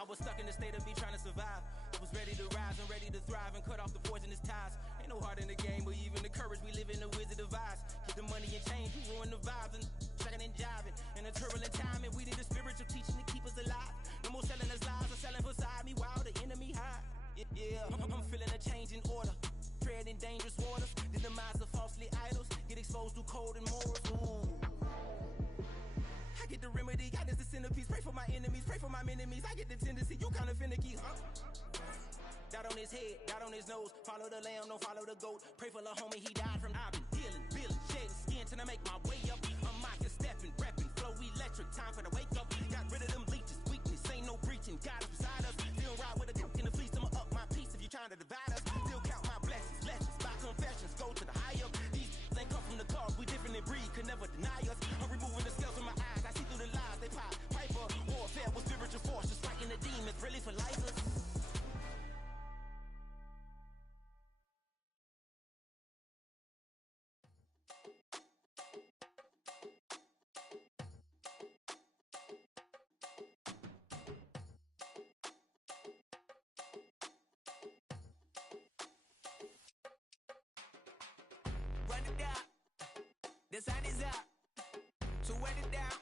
I was stuck in the state of me trying to survive. I was ready to rise and ready to thrive and cut off the poisonous ties. Ain't no heart in the game, but even the courage we live in the Wizard of Oz. Get the money and change, you ruin the vibes and sucking and jiving. In a turbulent time, and we need a spiritual teaching to keep us alive. No more selling us lies or selling beside me while the enemy hide. Yeah, I'm feeling a change in order. Treading dangerous waters, the demise of falsely idols, get exposed through cold and morals. Ooh. I get the remedy, God is the centerpiece. Pray for my enemies, pray for my enemies. I get the tendency, you kinda finicky, huh? Dot on his head, dot on his nose. Follow the lamb, don't follow the goat. Pray for the homie, he died from. I've been healing, feeling, shedding skin till I make my way up. I'm mocking, stepping, repping, flow electric. Time for the wake up. Got rid of them leeches, weakness, ain't no breaching. God is beside us. Still ride with a duke in the fleece. I'ma up my piece if you trying to divide us. Still count my blessings, lessons, by confessions. Go to the higher. These ain't come from the cars, we different in breed, could never deny us. I'm removing the scales from my eyes. I see through the lies they pop. Piper, warfare with spiritual force, just fighting the demons, really for life. Run it down, the sun is up, so run it down,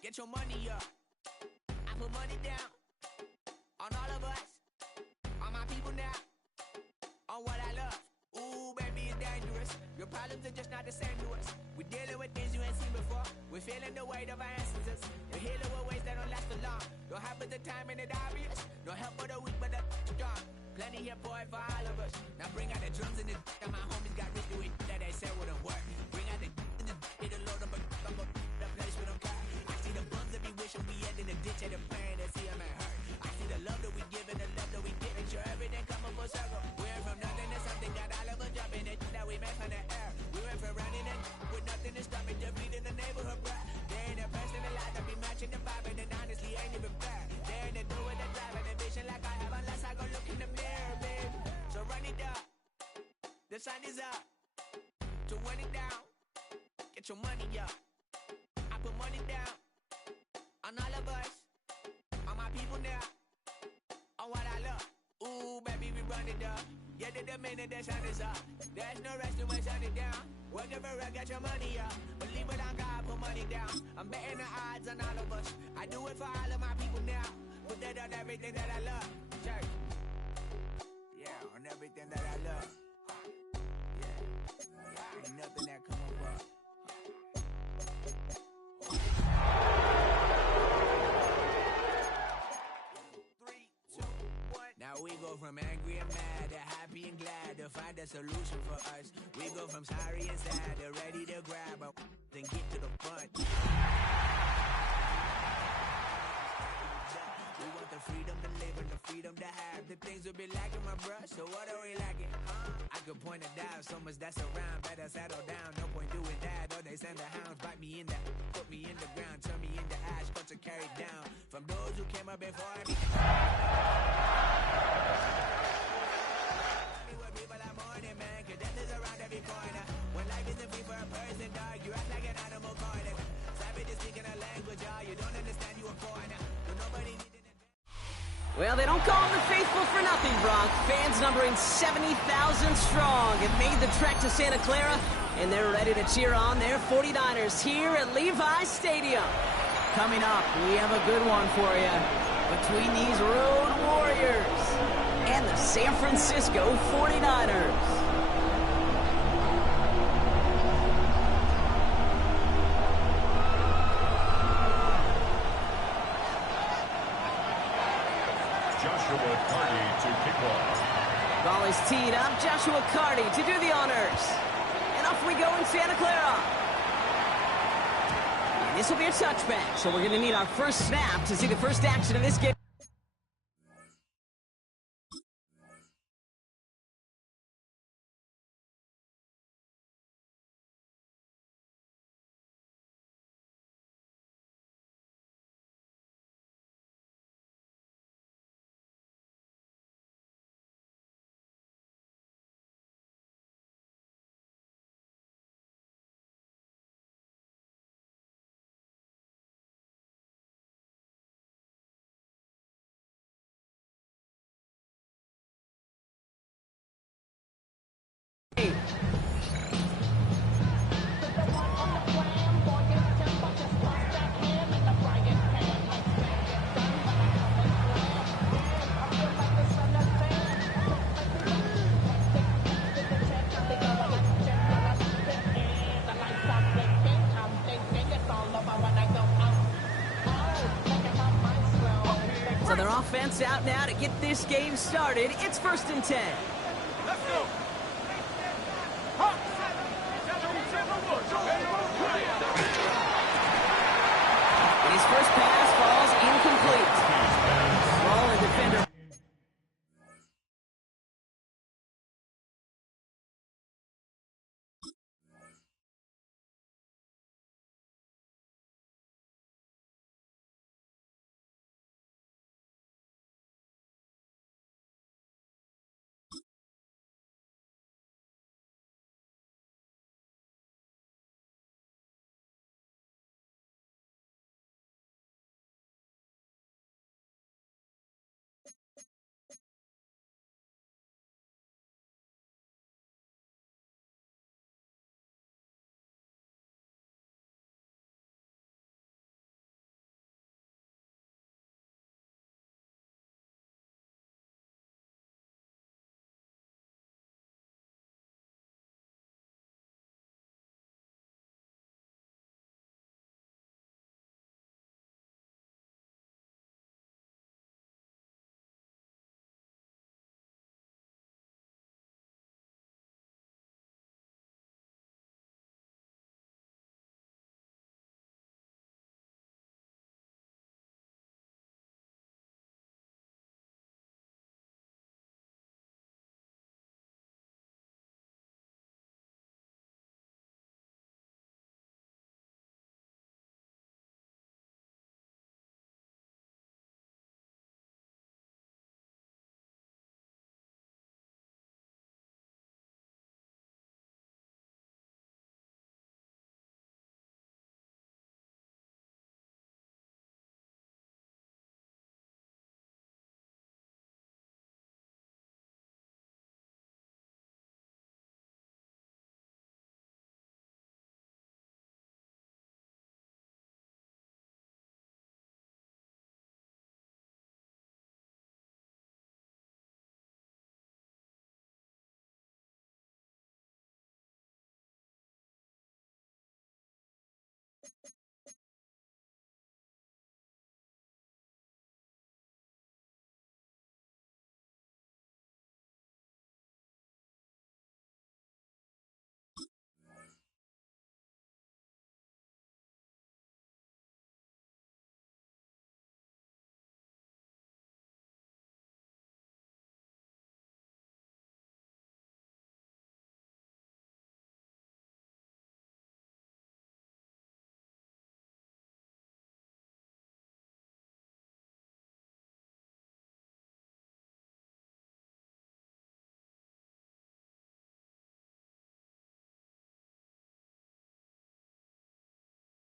get your money up, I put money down, on all of us, on my people now, on what I love. Ooh, baby, it's dangerous, your problems are just not the same to us. We're dealing with things you ain't seen before, we're feeling the weight of our ancestors, we're healing with ways that don't last for long, don't happen the time and it's obvious, no help for the weak but the strong. Plenty here, boy, for all of us. Now bring out the drums and the and my homies got rich doing that they said wouldn't work. Bring out the and the hit a load up, I'm a the place with them car. I see the bums that be wishing we end in the ditch and the pain that see them ain't hurt. I see the love that we give and the love that we give. Make sure everything coming full circle. We went from nothing to something, got all of us jumping it that we made from the air. We went from running it with nothing to stop it, just beating the neighborhood, bruh. They ain't a person alive that be matching the vibe, and honestly ain't even fair. They ain't the do with the drive and the vision like I have unless I go look in the mirror, baby. So run it up, the sun is up, to run it down, get your money up. I put money down, on all of us, on my people now, on what I love. Ooh, baby, we run it up, get it the minute the sun is up. There's no rest to when sun it down, working for real, get your money up. Believe it on God, put money down, I'm betting the odds on all of us. I do it for all of my people now, put that on everything that I love. Church. Yeah, on everything that I love. Yeah, ain't nothing that come up. 3, 2, 1. Now we go from angry and mad to happy and glad to find a solution for us. We go from sorry and sad to ready to grab up and get to the front. We want the freedom to live and the freedom to have the things we be lacking, my bruh. So what are we lacking? I could point it out, so much that's around. Better settle down, no point doing that. Or they send the hounds, bite me in the, put me in the ground, turn me into ash, culture carried down from those who came up before me. Where people are mourning, man, 'cause death is around every corner. When life isn't free for a person, dog, you act like an animal corner. Savage is speaking a language, y'all, you don't understand, you a foreigner. So nobody needs. Well, they don't call them the faithful for nothing, Bronx. Fans numbering 70,000 strong have made the trek to Santa Clara, and they're ready to cheer on their 49ers here at Levi's Stadium. Coming up, we have a good one for you between these Road Warriors and the San Francisco 49ers. Ball is teed up. Joshua Carty to do the honors. And off we go in Santa Clara. And this will be a touchback, so we're going to need our first snap to see the first action of this game. So their offense out now to get this game started. It's 1st and 10. Let's go. His first pass falls incomplete. Ball and defender.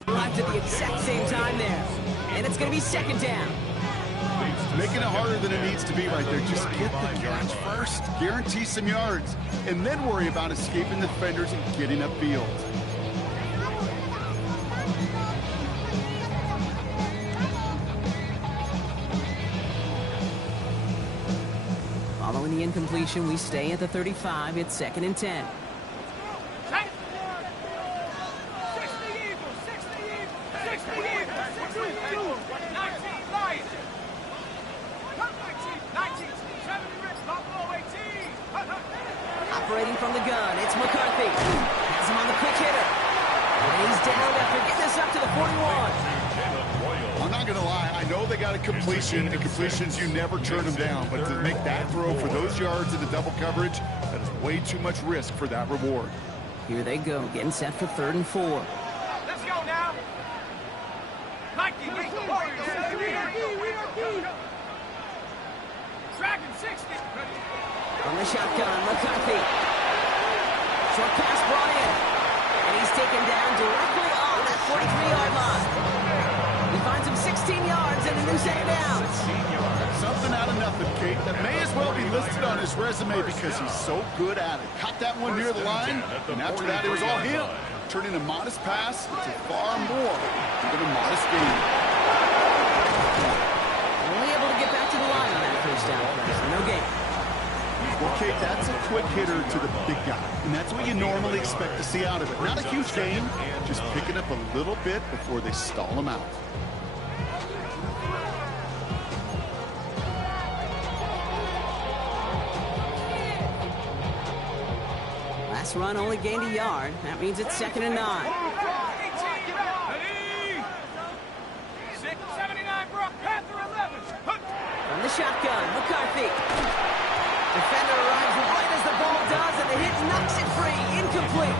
Arrived at the exact same time there. And it's going to be 2nd down. Making it harder than it needs to be right there. Just get the catch first. Guarantee some yards. And then worry about escaping the defenders and getting upfield. Following the incompletion, we stay at the 35. It's 2nd and 10. Operating from the gun, it's McCarthy. Has him on the quick hitter. And he's down after getting this up to the 41. I'm not going to lie. I know they got a completion, and completions, you never turn them down. But to make that throw for those yards in the double coverage, that is way too much risk for that reward. Here they go, getting set for 3rd and 4. Let's go now. Dragon 60. From the shotgun, McCarthy. Short pass brought in. And he's taken down directly on that 43-yard line. He finds him 16 yards and a new set of downs. Something out of nothing, Kate. That may as well be listed on his resume because he's so good at it. Caught that one near the line, and after that it was all him. Turning a modest pass into far more than a modest gain. Only able to get back to the line on that 1st down play, so no gain. Well, Kate, that's a quick hitter to the big guy, and that's what you normally expect to see out of it. Not a huge gain, just picking up a little bit before they stall him out. Last run only gained a yard. That means it's 2nd and 9. From the shotgun, McCarthy. Defender arrives right as the ball does, and the hit knocks it free. Incomplete.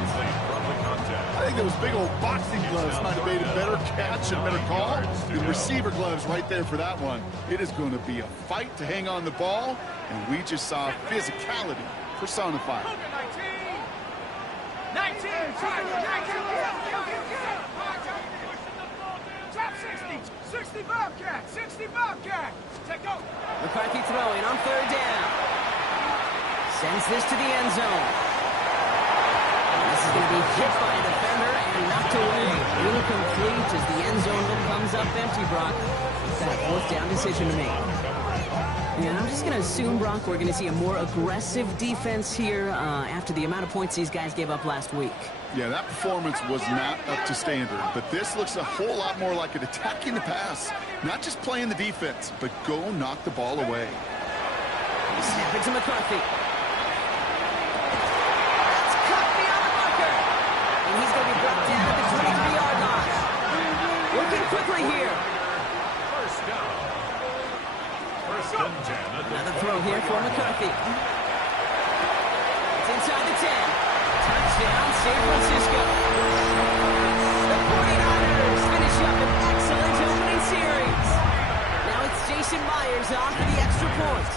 I think those big old boxing gloves might have made a better catch and better call than receiver gloves right there for that one. It is going to be a fight to hang on the ball, and we just saw physicality personified. 19, Top 60 Bobcat, 60 Bobcat. Take go. McCarthy throwing on 3rd down. Sends this to the end zone. This is going to be hit by a defender and knocked away. Incomplete as the end zone comes up empty, Brock. Got a 4th down decision to make. And I'm just going to assume, Brock, we're going to see a more aggressive defense here after the amount of points these guys gave up last week. Yeah, that performance was not up to standard, but this looks a whole lot more like an attacking the pass. Not just playing the defense, but go knock the ball away. Snap it to McCarthy. That's cut beyond the marker. And he's going to be brought down at the 23-yard line. Working quickly here. Another throw here for McCarthy. It's inside the 10. Touchdown, San Francisco. The 49ers finish up an excellent opening series. Now it's Jason Myers on for the extra point.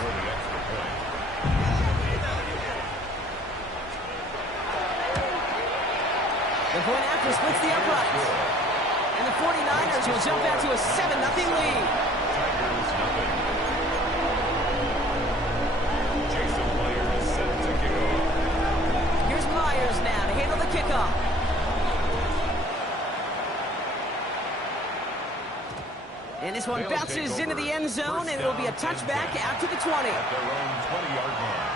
The point after splits the uprights. And the 49ers will jump out to a 7-0 lead. Myers now to handle the kickoff. And this one bounces into the end zone, and it'll be a touchback out to the 20. At their own 20-yard line.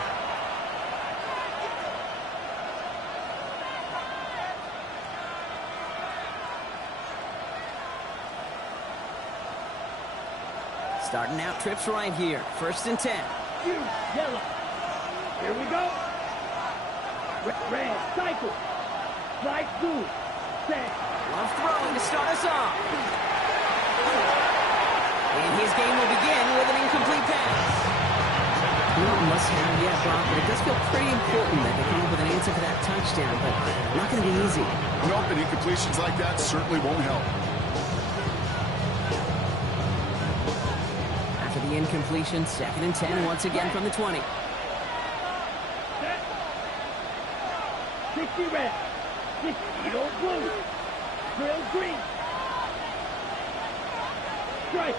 Starting out trips right here. 1st and 10. Yellow. Here we go. Red, cycle, slide through, set. Love throwing to start us off. And his game will begin with an incomplete pass. No must-have yet, Brock, but it does feel pretty important that they come up with an answer for that touchdown, but not going to be easy. Nope, and incompletions like that certainly won't help. After the incompletion, 2nd and 10 once again from the 20. 60 red, 60 yellow blue, trail green, strike,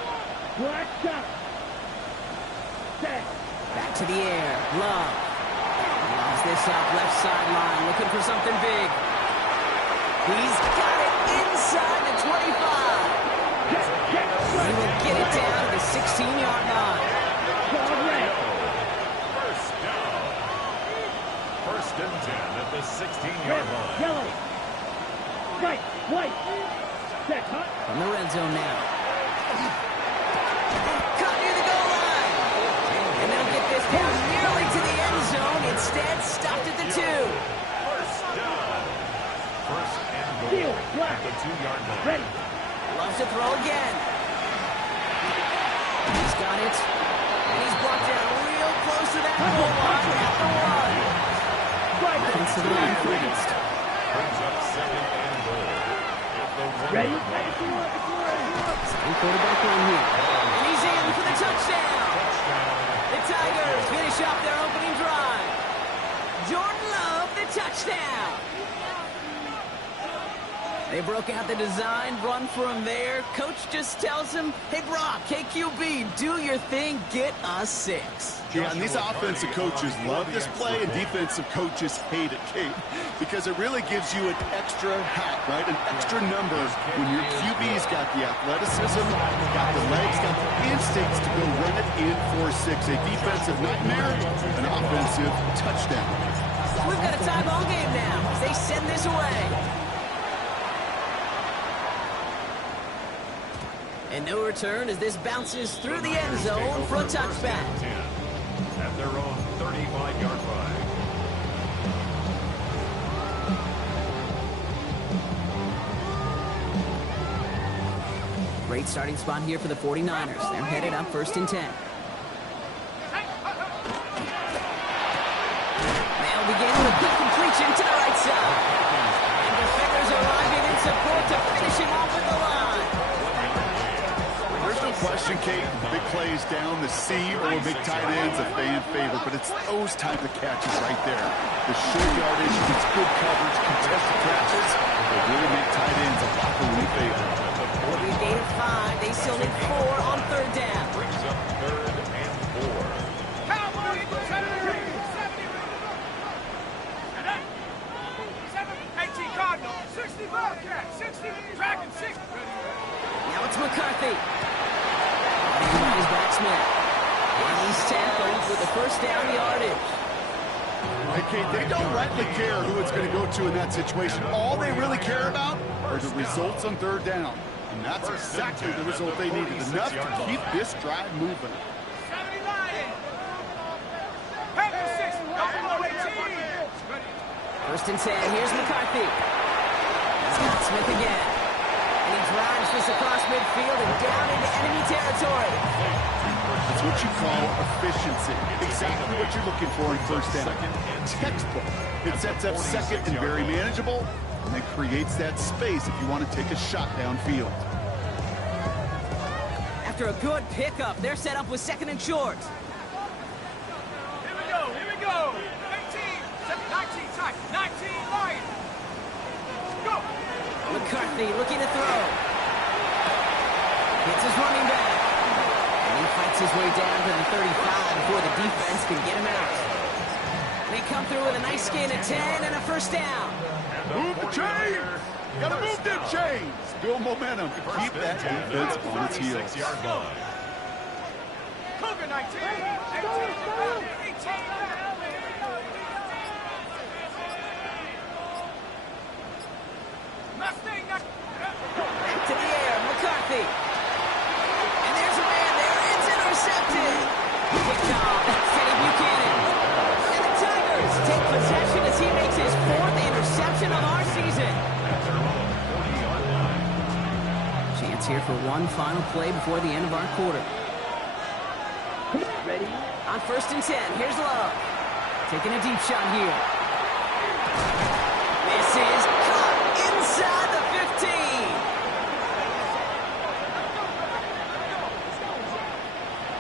black top, set. Back to the air, Love. Loves this up left sideline, looking for something big. He's got it inside the 25. He will get it down to the 16-yard line. First and 10 at the 16-yard line. Yellow, right, white, set, hot. From the red zone now. Caught near the goal line. And they'll get this down nearly to the end zone. Instead, stopped at the 2. First down. First and goal Deal, black. at the 2-yard line. Ready. Loves to throw again. He's got it. And he's brought down real close to that goal line at the 1. Defense to the line first. Brings up 2nd and goal. Ready. Same quarterback on here. And he's in for the touchdown. The Tigers finish off their opening drive. Jordan Love, the touchdown. They broke out the design, run for him there. Coach just tells him, hey, Brock, KQB, do your thing, get us 6. Yeah, and these offensive coaches love this play, and defensive coaches hate it, Kate, because it really gives you an extra hat, right? An extra number when your QB's got the athleticism, got the legs, got the instincts to go run it in for 6. A defensive nightmare, an offensive touchdown. We've got a tie ball game now as they send this away. And no return as this bounces through the end zone for a touchback. At their own 35-yard line. Great starting spot here for the 49ers. They're headed up 1st and 10. They'll begin with a quick completion to the right side. And defenders arriving in support to finish him off at the line. There's no question, Kate, big plays down the seam or big tight ends a fan favorite, but it's those type of catches right there. The short yardage, it's good coverage, contested catches, they really make tight ends a locker room favorite. With a gain of 5, they still need 4 on 3rd down. Brings up 3rd and 4. Cowboys, 18 Cardinal, 60 Bobcat, 60 Dragon, 60. Now it's McCarthy. He's backsman. And he's tackled with the 1st down yardage. Hey, Kate, they don't rightly care who it's going to go to in that situation. All they really care about are the results on 3rd down. And that's exactly the result they needed. Enough to keep this drive moving. 70 Lion. Panther 6, Buffalo 18. 1st and 10. Here's McCarthy. He's got Smith again. And he drives this across midfield and down into enemy territory. That's what you call efficiency. Exactly what you're looking for in 1st down. Textbook. It sets up 2nd and very manageable, and it creates that space if you want to take a shot downfield. After a good pickup, they're set up with 2nd and short. Here we go, 18, 19, tight, 19 Lion. Go. McCarthy looking to throw. Gets his running back. And he fights his way down to the 35 before the defense can get him out. They come through with a nice gain of 10 and a 1st down. Move the chains! Gotta move them chains! Build momentum to keep that defense on its heels. 6-yard line. Cougar 19, 18. Mustang. Back to the air, McCarthy. And there's a man there. It's intercepted. Picked off. Teddy Buchanan. And the Tigers take possession as he makes his 4th interception of our season. Chance here for one final play before the end of our quarter. Ready? On 1st and 10, here's Love. Taking a deep shot here. This is caught inside the 15.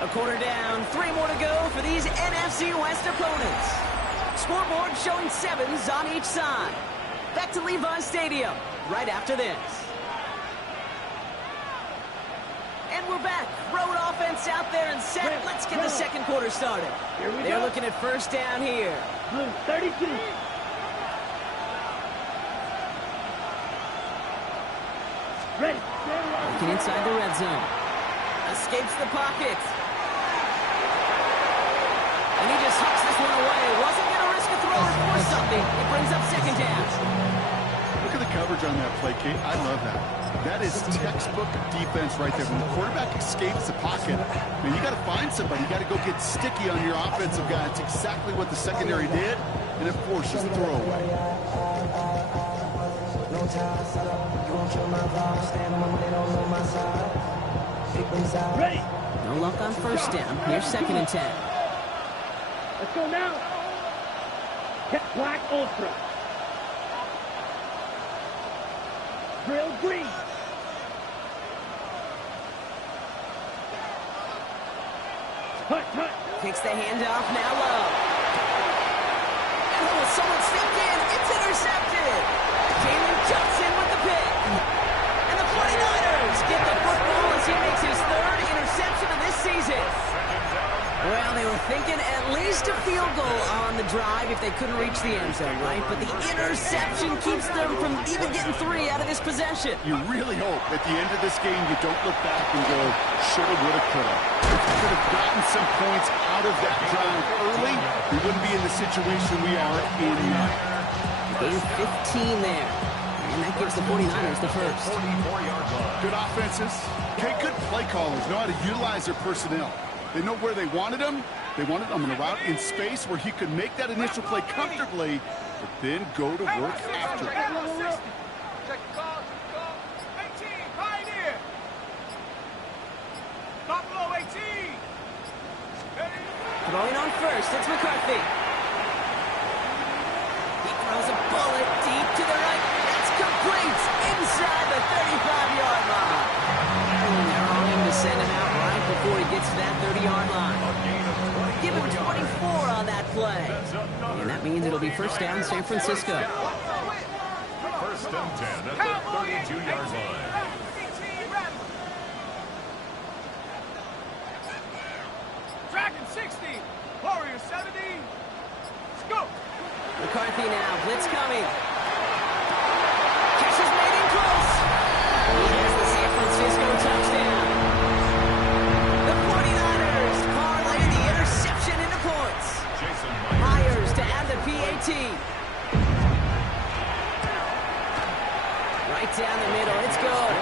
A quarter down, 3 more to go for these NFC West opponents. Scoreboard showing 7s on each side. Back to Levi Stadium right after this. And we're back. Road offense out there and set. Let's get the 2nd quarter started. They're looking at 1st down here. Blue 32. Ready. Looking inside the red zone. Escapes the pocket. And he just hucks this one away. Wasn't going to risk a throw or force something. It brings up 2nd down. Look at the coverage on that play, Kate. I love that. That is textbook defense right there. When the quarterback escapes the pocket, man, you got to find somebody. You got to go get sticky on your offensive guy. It's exactly what the secondary did, and it forces the throwaway. Ready. No luck on 1st down. Here's 2nd and 10. Let's go now. Get Black Ultra. Drill green. Hut. Takes the handoff, now Love. And someone stepped in. It's intercepted. Jalen Johnson with the pick. And the 49ers get the football as he makes his 3rd interception of this season. Well, they were thinking at least a field goal on the drive if they couldn't reach the end zone, right? But the interception keeps them from even getting 3 out of this possession. You really hope at the end of this game you don't look back and go, shoulda, woulda, coulda. If we could have gotten some points out of that drive early, we wouldn't be in the situation we are in now. Gain 15 there. And that gives the 49ers the first. 44-yard line. Good offenses. Okay, good play callers know how to utilize their personnel. They know where they wanted him. They wanted him on a route in space where he could make that initial play comfortably, but then go to work after. Check the call. 18, Pioneer. first. It's McCarthy. He throws a bullet deep to the right. It's complete inside the 35-yard line. And they're on him to send him out right before he gets to that 30-yard line. Give him 24 on that play. And that means it'll be first down San Francisco. First and 10 at the 32-yard line. Dragon 60. Warriors 70. Let's go. McCarthy now. Blitz coming. Catch is made in close. Here's the San Francisco touchdown. The 49ers parlay the interception into points. Myers to add the PAT. Right down the middle. It's good.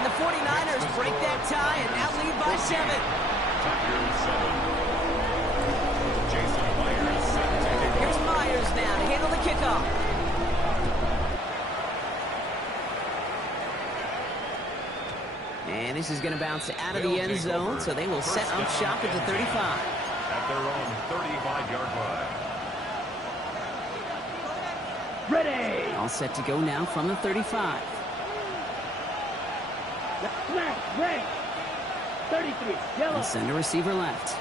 And the 49ers break that tie and now lead by 7. Here's Myers now to handle the kickoff. And this is going to bounce out of the end zone, so they will set up shop at the 35. At their own 35-yard line. Ready. All set to go now from the 35. Snap. Red. 33. Yellow. They'll send a receiver left.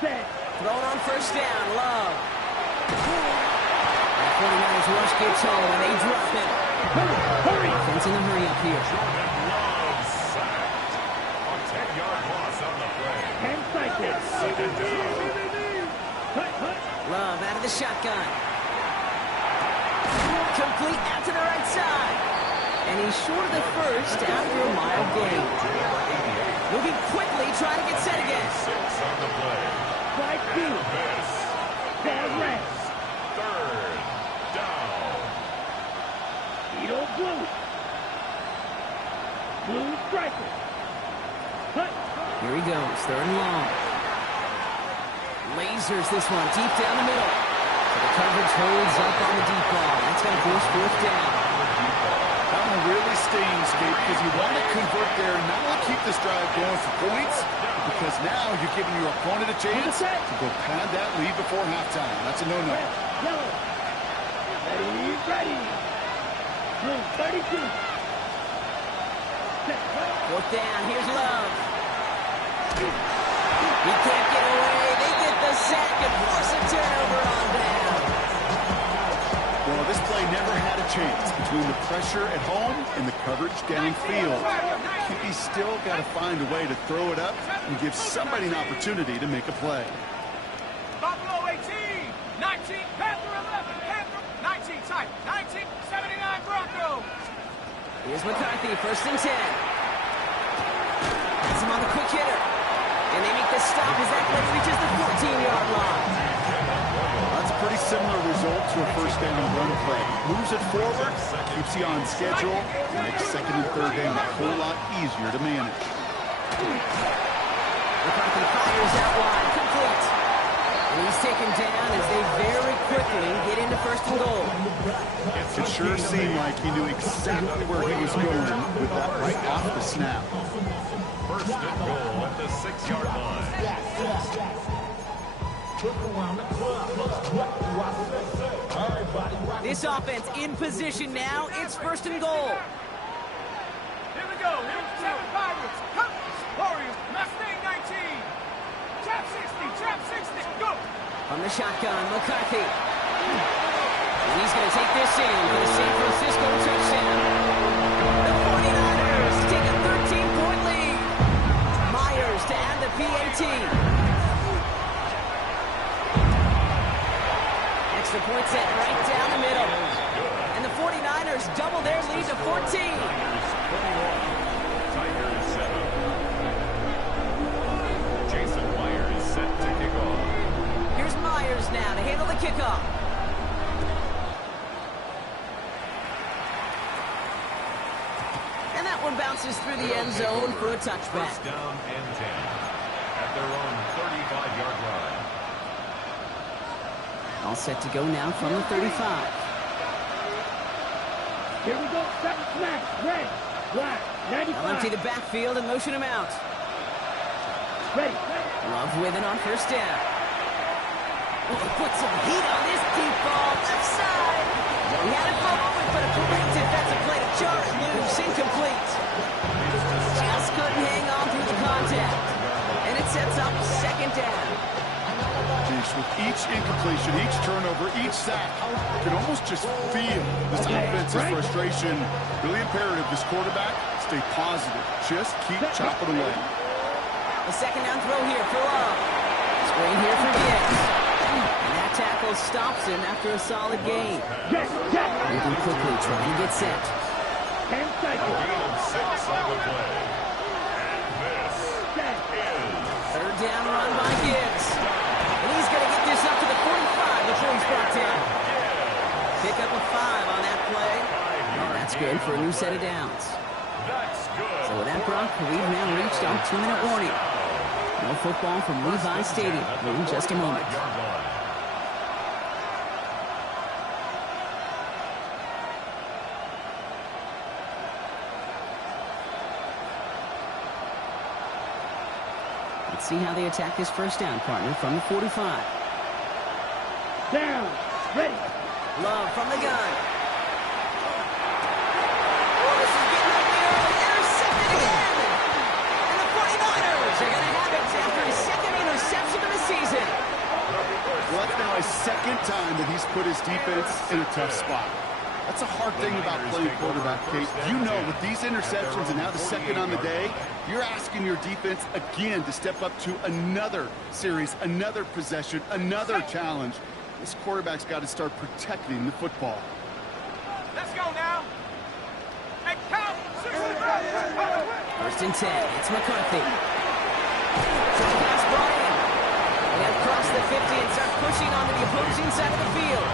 Set. Thrown on first down. Love. The 49ers rush gets home, and they drop him. Hurry. Offense in the hurry up here. Love sacked. A 10-yard loss on the play. Hand cycle. Second down. Love out of the shotgun. Complete out to the right side. And he's short of the first after a mild gain. Moving quickly, trying to get set again. 6 on the play. Strike 2. Miss. Bad rest. Third down. Beetle blue. Blue striker. Hut. Here he goes, third and long. Lasers this one deep down the middle. So the coverage holds up on the deep ball. That's going to force fourth down. That one really stings, Gabe, because you want to convert there, not only keep this drive going for points, because now you're giving your opponent a chance to go pad that lead before halftime. That's a no-no. Yellow. Ready. Blue 32. Set. Fourth down, here's Love. He can't get away. They get the sack and force a turnover on down. Well, this play never had a chance between the pressure at home and the coverage downfield. He's still got to find a way to throw it up and give somebody an opportunity to make a play. Buffalo 18. 19. Panther 11. Panther 19. Type 19. 79 Broncos. Here's McCarthy, first and 10. Has him on the quick hitter. And they make the stop as that play reaches the 14-yard line. That's a pretty similar result to a first down run play. Moves it forward, keeps you on schedule, and makes second and third down a whole lot easier to manage. McCarthy fires out wide, complete. And he's taken down as they very quickly get into first and goal. It sure seemed like he knew exactly where he was going with that right off the snap. First and goal at the 6-yard line. This offense in position now. It's first and goal. Here we go. Here's the 7 Pirates. Come. Warriors. Mustang 19. Trap 60. Trap 60. Go. From the shotgun, McCarthy. And he's going to take this in for the San Francisco touchdown. The 49ers take a 13-point lead. Myers to add the PAT. Extra point set right down the middle. And the 49ers double their lead to 14. Tigers set up. Jason Myers set to kick off. Here's Myers now to handle the kickoff. And that one bounces through the end zone for a touchback. First down and 10 at their own 35-yard line. All set to go now from the 35. Here we go. 7 smack. Red. Black. 95. They'll empty the backfield and motion him out. Ready. Love with it on first down. Oh, put some heat on this deep ball, left side. He had it for a moment, but a great defensive play to jar it loose, incomplete. Just couldn't hang on through the contact. And it sets up second down. With each incompletion, each turnover, each sack, you can almost just feel this offensive frustration. Really imperative, this quarterback, stay positive. Just keep chopping away. A second down throw here for Love. Screen here for Gibbs. And that tackle stops him after a solid gain. Moving quickly, trying to get set. 10 seconds. Gain of 6 on the play. And this is third down run by Gibbs. And he's going to get this up to the 45 before he's brought down. Pick up a 5 on that play. And that's good for a new set of downs. So with that, Brock, we've now reached our 2-minute warning. More football from Levi Stadium in just a moment. Let's see how they attack this first down, partner, from the 45. Down. Ready. Love from the gun. Oh, this is getting up the early. Intercepted again. And the 49ers are going to have it after his second interception of the season. Well, that's now his second time that he's put his defense in a tough spot. That's a hard thing about playing quarterback, Kate. You know, with these interceptions and now the second on the day, you're asking your defense again to step up to another series, another possession, another challenge. This quarterback's got to start protecting the football. Let's go now. Hey, count. First and 10. It's McCarthy. Pass brought in. And across the 50 and start pushing onto the opposing side of the field.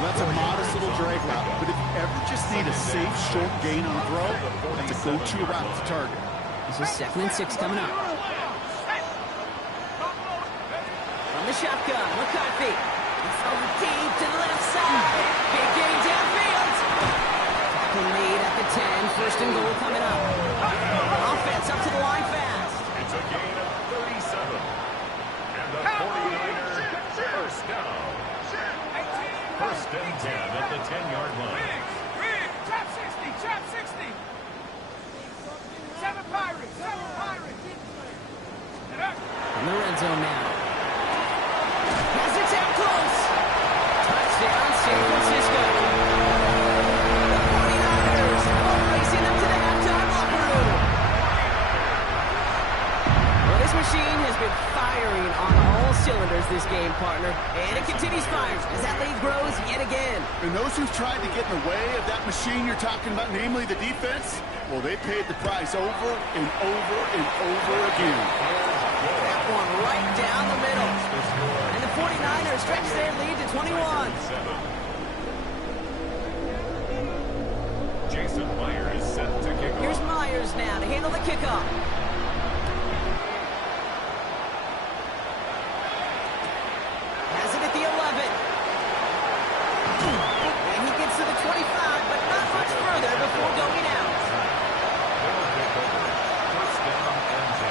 Well, that's a modest little drag route, but if you ever just need a safe, short gain on a throw, that's a go-to route to target. This is 2nd and 6 coming up. From the shotgun, McCarthy. It's over deep to the left side. Big gain downfield. Tackle made at the 10. First and goal coming up. Offense up to the line fast. It's a gain of 37. And the 49ers first down. First and 10 at the 10-yard line. Trap 60, trap 60. 7 Pirates, 7 Pirates. In the red zone now. Has it down close. Touchdown, San Francisco. The 49ers are racing up to the halftime locker room. Well, this machine has been firing on all cylinders this game, partner. And it continues firing as that lead grows yet again. And those who've tried to get in the way of that machine you're talking about, namely the defense, well, they paid the price over and over and over again. That one right down the middle. And the 49ers stretch their lead to 21. Jason Myers set to kick off. Here's Myers now to handle the kickoff. Has it at the 11. And he gets to the 25, but not much further before going out. They'll pick over. First down and 10.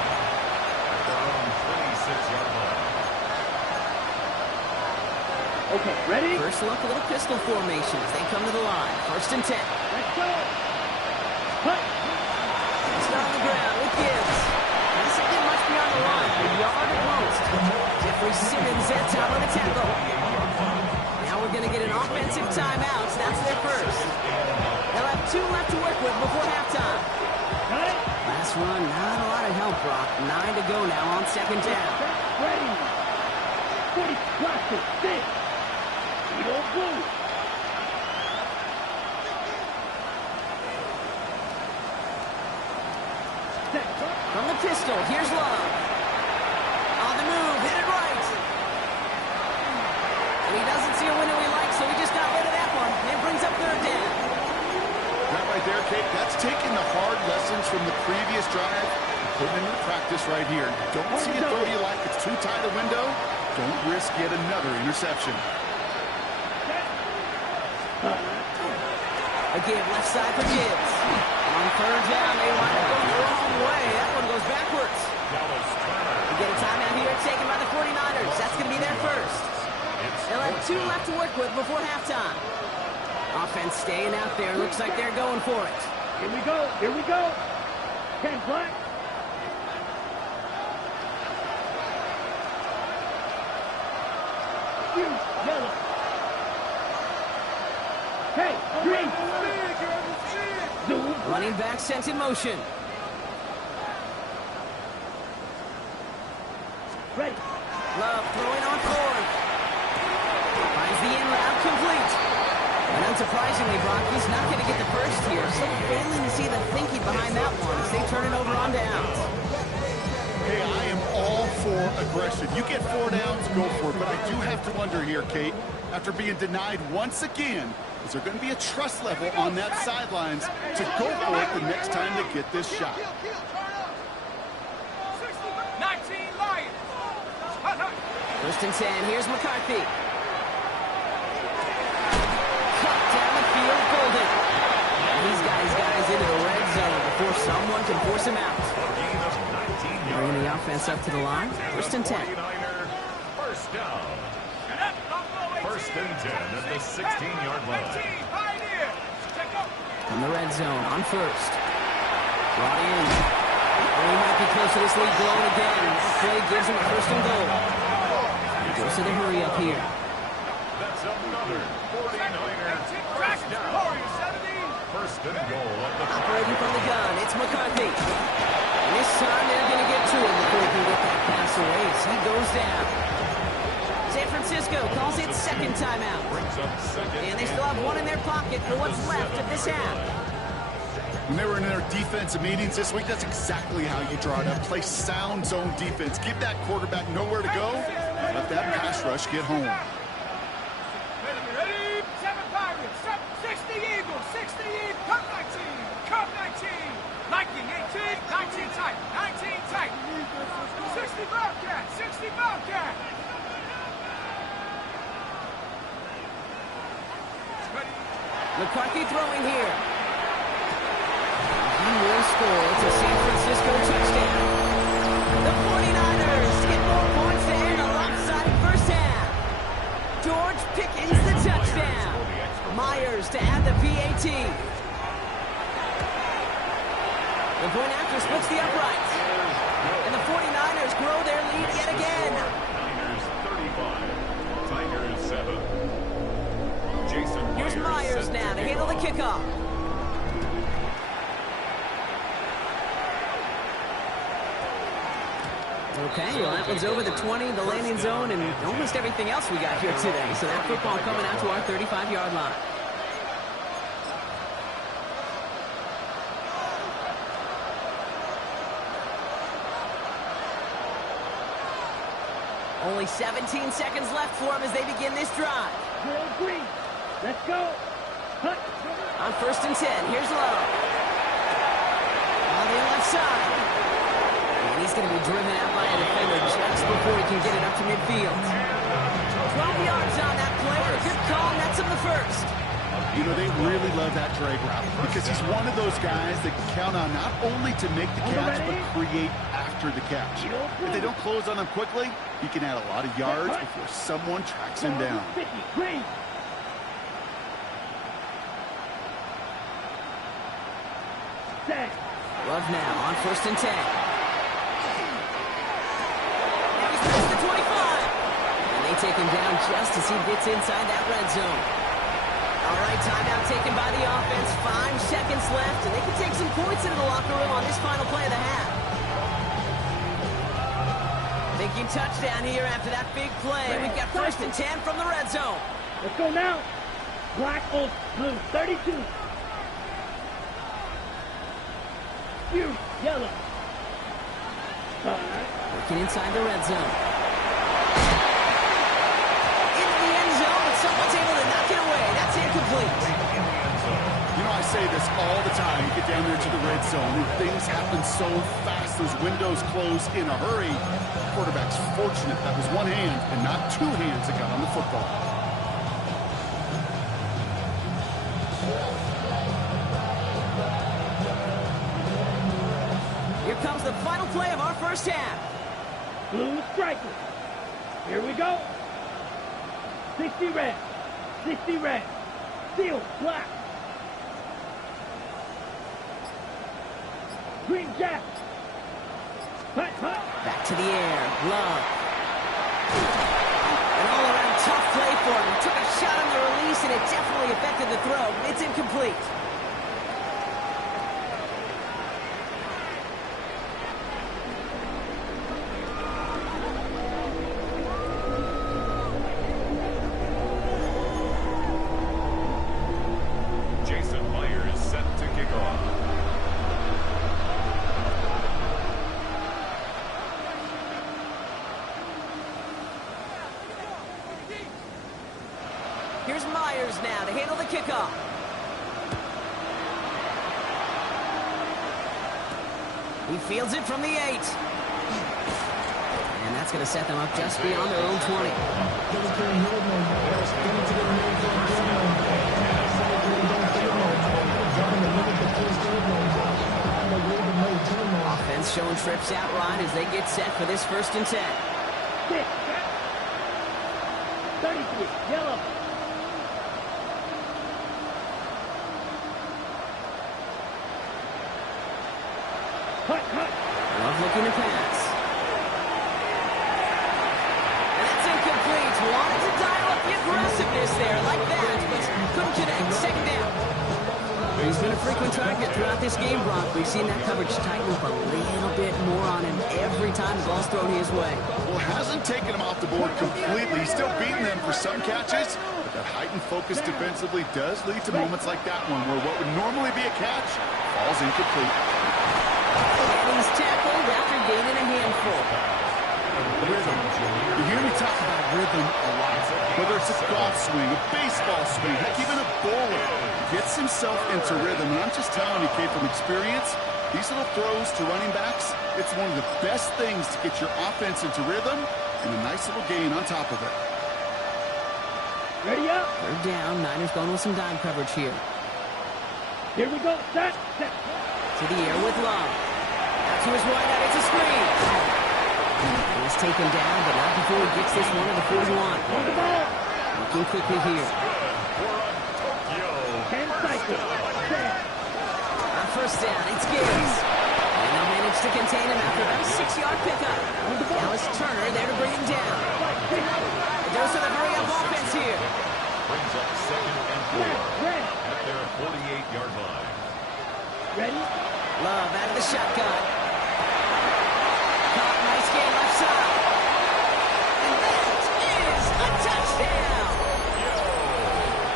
At their own 26-yard line. Okay, ready? First look, a little pistol formation as they come to the line. First and 10. Let's go. Hut. It's not on the ground with Gibbs. This isn't get much beyond the line. A yard at most. Jeffrey Simmons that time on the tackle. Now we're going to get an offensive timeout. So that's their first. They'll have 2 left to work with before halftime. Last run, not a lot of help, Brock. 9 to go now on second down. Ready. 40, watch it, 6. We don't move. From the pistol, here's Love. On the move, hit it right. And he doesn't see a window he likes, so he just got rid of that one. And brings up third down. That right there, Kate, that's taking the hard lessons from the previous drive and putting it into practice right here. Don't see a throw you like, it's too tight a window. Don't risk yet another interception. Again, left side for Gibbs. On third down, they wind up going the wrong way. That one goes backwards. They get it 2 left to work with before halftime. Offense staying out there. Looks like they're going for it. Here we go. Here we go. 10 black. Yellow. Hey, green. Running back sent in motion. Ready. Love throwing on fourth. Finds the in route complete. And unsurprisingly, Brock, he's not going to get the first here. So failing to see the thinking behind that one as they turn it over on downs. Hey, I am all for aggression. You get 4 downs, go for it. But I do have to wonder here, Kate, after being denied once again, is there going to be a trust level on that sidelines to go for it the next time they get this shot? 19 Lions. First and 10. Here's McCarthy. Cut down the field, Golden. And he's got his guys into the red zone before someone can force him out. Bringing the offense up to the line. First and 10. First down. First and 10 at the 16-yard line. From the red zone on first. Brought in. He might be close to this lead blown again. That play gives him a first and goal. He goes to the hurry up here. That's another 49er. First down. First and goal at the Operating from the gun, it's McCarthy. And this time they're going to get to him before he can get that pass away as he goes down. San Francisco calls it second timeout. And they still have one in their pocket for what's left of this half. When they were in their defensive meetings this week, that's exactly how you draw it up. Play sound zone defense. Give that quarterback nowhere to go. Let that pass rush get home. Ready? 7 Pirates. 60 Eagles. 60 Eagles. Cup 19. Cup 19. Lightning 18. 19 tight. 19 tight. 60 Bobcats. 60 Bobcats. McCarthy throwing here. He will score. It's a San Francisco touchdown. The 49ers get more points to end a lopsided first half. George Pickens the touchdown. Myers to add the PAT. The point after splits the uprights. And the 49ers grow their lead yet again. Niners 35. Tigers 7. Jason Here's Myers now to handle the kickoff. Okay, well, that one's over the 20, the landing zone, and almost everything else we got here today. So that football coming out to our 35-yard line. Only 17 seconds left for them as they begin this drive. Green. Let's go. Hut. On first and 10, here's Love. On the left side. And he's going to be driven out by a defender just before he can get it up to midfield. 12 yards on that play. A good call, and that's him the first. You know, they really love that drag route because he's one of those guys that can count on not only to make the catch, but create after the catch. If they don't close on him quickly, he can add a lot of yards before someone tracks him down. 50. Green. Set. Love now on first and 10. Now he's past the 25. And they take him down just as he gets inside that red zone. All right, timeout taken by the offense. 5 seconds left, and they can take some points into the locker room on this final play of the half. Thinking touchdown here after that big play. We've got first and 10 from the red zone. Let's go now. Black on blue. 32. Yellow. Working inside the red zone. Into the end zone, but someone's able to knock it away. That's incomplete. You know, I say this all the time. You get down there to the red zone, and things happen so fast. Those windows close in a hurry. Quarterback's fortunate that was one hand and not 2 hands that got on the football. Here comes the final play of our first half. Blue striker. Here we go. 60 red. 60 red. Steel, black. Green jack. Hut, hut. Back to the air. Love. An all-around tough play for him. Took a shot on the release, and it definitely affected the throw. It's incomplete. Here's Myers now to handle the kickoff. He fields it from the 8. And that's going to set them up just beyond their own 20. Offense showing trips out right as they get set for this 1st and 10. 33, yellow. Love looking to pass. And that's incomplete. Wanted to dial up the aggressiveness there like that, but couldn't connect. 2nd down. He's been a frequent target throughout this game, Brock. We've seen that coverage tighten up a little bit more on him every time the ball's thrown his way. Well, hasn't taken him off the board completely. He's still beating them for some catches, but that heightened focus defensively does lead to moments like that one where what would normally be a catch falls incomplete. And he's tackled after gaining a handful. Rhythm. You hear me talk about rhythm a lot. Whether it's a golf swing, a baseball swing, heck, even a bowler gets himself into rhythm. And I'm just telling you, Kate, from experience, these little throws to running backs, it's one of the best things to get your offense into rhythm and a nice little gain on top of it. Ready up. 3rd down. Niners going with some dime coverage here. Here we go. Set. To the air with Love. Out to his right, out it's a screen. He's taken down, but not before he gets this one to the 41. Looking quickly here. On 1st down, it's Gibbs. And they'll manage to contain him after about a 6-yard pickup. Now it's Turner there to bring him down. It goes to the hurry-up offense here. Brings up 2nd and 4 at their 48-yard line. Ready? Love out of the shotgun. Caught, nice game left side. And that is a touchdown.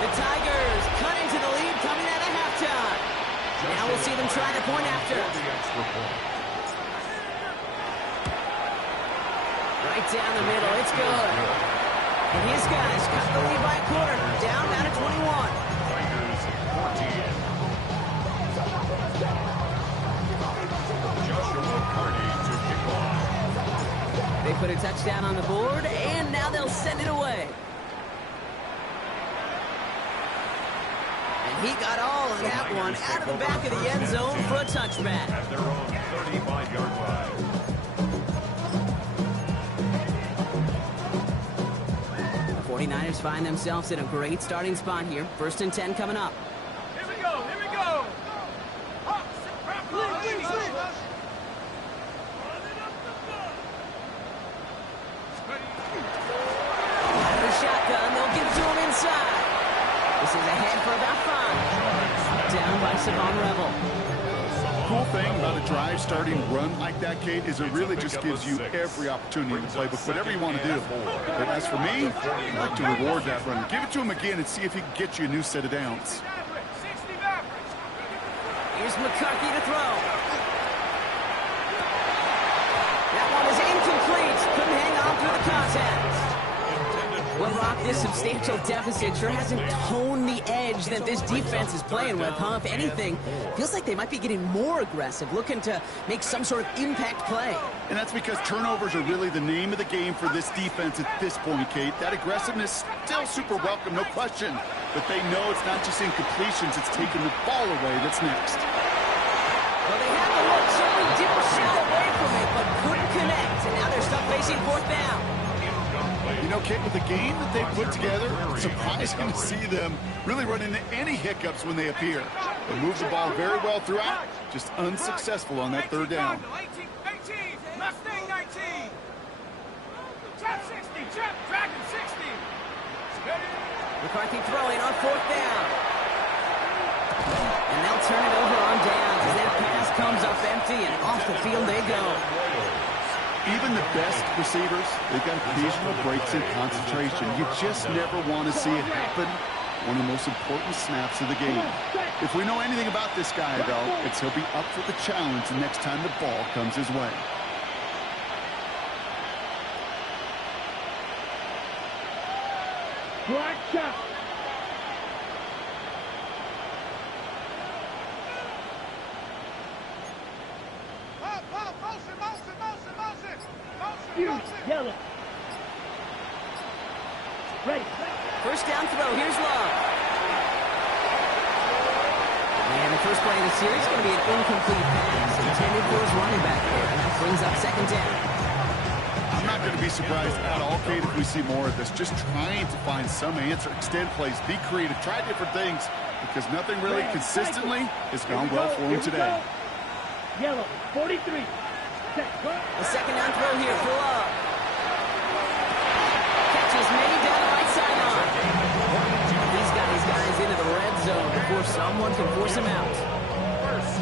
The Tigers cut into the lead coming out of halftime. Now we'll see them try the point after. Right down the middle, it's good. And his guys cut the lead by a quarter. Down to 21. Tigers 14. They put a touchdown on the board, and now they'll send it away. And he got all of that one out of the back of the end zone for a touchback. At their own 35-yard line. The 49ers find themselves in a great starting spot here. 1st and 10 coming up. Here we go. Shotgun, they'll give it to him inside. This is ahead for about 5. Down by Savon Rebel. Cool thing about a drive starting run like that, Kate, is it really just gives you every opportunity in the playbook, whatever you want to do. But as for me, I like to reward that run. Give it to him again and see if he can get you a new set of downs. Here's McCarthy to throw. That one is incomplete. Couldn't hang on through the contact. Well, Rock, this substantial deficit sure hasn't toned the edge that this defense is playing with, huh? If anything, feels like they might be getting more aggressive, looking to make some sort of impact play. And that's because turnovers are really the name of the game for this defense at this point, Kate. That aggressiveness still super welcome, no question. But they know it's not just incompletions, it's taking the ball away that's next. Well, they had the look, certainly didn't shy away from it, but couldn't connect. And now they're stuck facing 4th down. You know, Kit, with the game that they put together, it's surprising to see them really run into any hiccups when they appear. They move the ball very well throughout, just unsuccessful on that third down. 18, Mustang 19. Trap 60, Trap Dragon 60. McCarthy throwing on fourth down. And they'll turn it over on downs as that pass comes up empty and off the field they go. Even the best receivers, they've got occasional breaks in concentration. You just never want to see it happen. One of the most important snaps of the game. If we know anything about this guy, though, it's he'll be up for the challenge the next time the ball comes his way. Watch out. Yellow. Ready. First down throw. Here's Love. And the first play of the series is going to be an incomplete pass intended for his running back there. And that brings up second down. I'm not going to be surprised at all, Kate, if we see more of this. Just trying to find some answer, extend plays, be creative, try different things, because nothing really consistently has gone well for him today. Yellow, 43. A second down throw here for Love. Catches made down the right sideline. He's got his guys into the red zone before someone can force him out.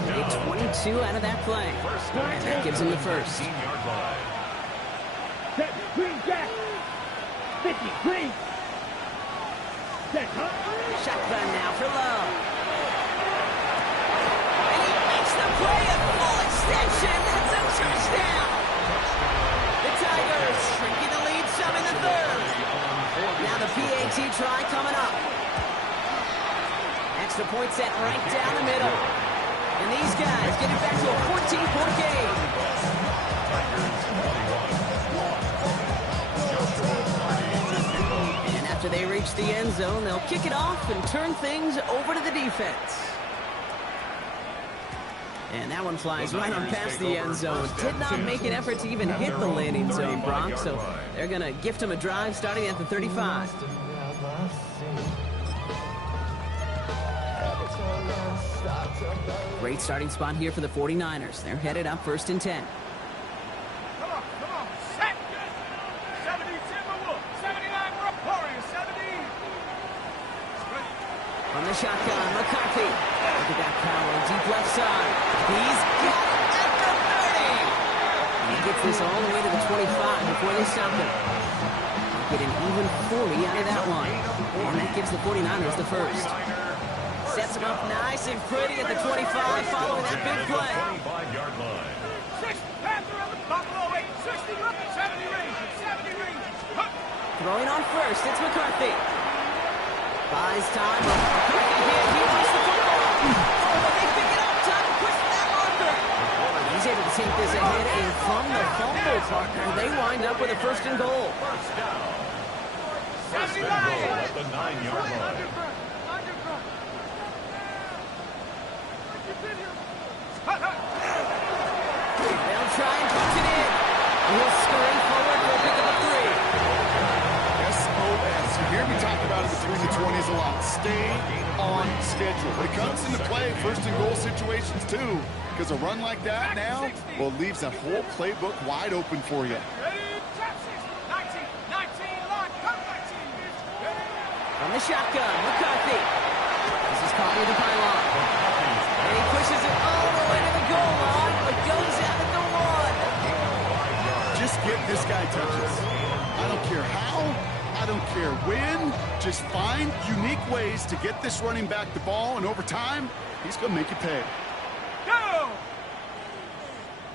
They get 22 out of that play. And that gives him the first. Green Jack. 50, green. Shotgun now for Love. And he makes the play a full extension. That's a touchdown. The Tigers shrinking the lead some in the third. Now the PAT try coming up. Extra point set right down the middle. And these guys get it back to a 14-point game. And after they reach the end zone, they'll kick it off and turn things over to the defense. And that one flies right on past the end zone. Did not make an effort to even hit the landing zone, Brock. So they're going to gift him a drive starting at the 35. Great starting spot here for the 49ers. They're headed up 1st and 10. Come on, set. 70 Timberwolves, 79 Warriors, 70. On the shotgun, McCarthy. Look at that power, deep left side. He's got it at the 30. He gets this all the way to the 25 before they stop him. Get an even 40 out of that one. And that gives the 49ers the first. Sets him up nice and pretty at the 25 following that big play. 25-yard line. 6 Panther and the Buffalo 8, 60 up at 70 Rangers, 70 Rangers. Throwing on first, it's McCarthy. Buys time. McCarthy here, he wants the football. Oh, but they pick it up. Time to push that marker. He's able to take this ahead, and from the fumble partner, they wind up with a 1st and goal. First down. First and goal at the 9-yard line. They'll try and punch it in. He'll scurry forward for a pick of a 3. SOS. You hear me talk about it between the 20s a lot. Stay on schedule. When it comes into play, 1st and goal situations too, because a run like that now, well, it leaves that whole playbook wide open for you. From the shotgun, McCarthy. This is caught near the pylon. And he pushes it all the way to the goal line, but goes out at the 1. Just get this guy touches. I don't care how, I don't care when. Just find unique ways to get this running back the ball, and over time, he's going to make you pay. Go!